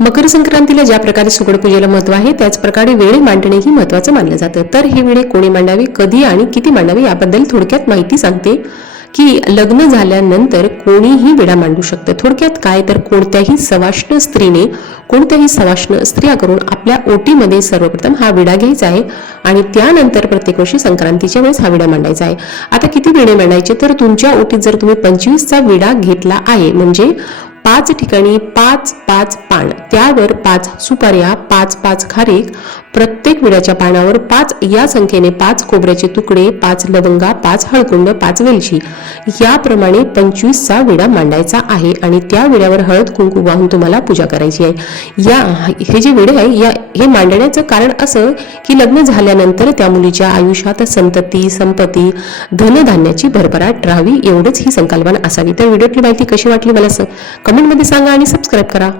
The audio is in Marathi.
मकर संक्रांतीला ज्या प्रकारे सुगड पूजेला महत्त्व आहे त्याचप्रकारे वेळे महत्वाचं मानलं जातं. तर ही वेळे कोणी मांडावी कधी आणि किती मांडावी याबद्दल थोडक्यात माहिती सांगते की लग्न झाल्यानंतर कोणीही विडा मांडू शकतं. थोडक्यात काय? तर कोणत्याही सवाष्ण स्त्रीने कोणत्याही सवाष्ण स्त्रिया करून आपल्या ओटीमध्ये सर्वप्रथम हा विडा घ्यायचा आहे आणि त्यानंतर प्रत्येक वर्षी संक्रांतीच्या वेळेस हा विडा मांडायचा आहे. आता किती विडे मांडायचे? तर तुमच्या ओटीत जर तुम्ही पंचवीसचा विडा घेतला आहे म्हणजे पाच ठिकाणी पाच पाच पान त्यावर पाच सुपाऱ्या पाच पाच खारीक प्रत्येक विड्याच्या पानावर पाच या संख्येने पाच खोबऱ्याचे तुकडे पाच लवंगा पाच हळकुंड पाच वेलची. याप्रमाणे पंचवीसचा विडा मांडायचा आहे आणि त्या विड्यावर हळद कुंकू वाहून तुम्हाला पूजा करायची आहे. या हे जे विडे आहे या हे मांडण्याचं कारण असं की लग्न झाल्यानंतर त्या मुलीच्या आयुष्यात संतती संपत्ती धनधान्याची भरभराट राहावी एवढंच ही संकल्पना असावी. तर व्हिडिओतली माहिती कशी वाटली मला कमेंटमध्ये सांगा आणि सबस्क्राईब करा.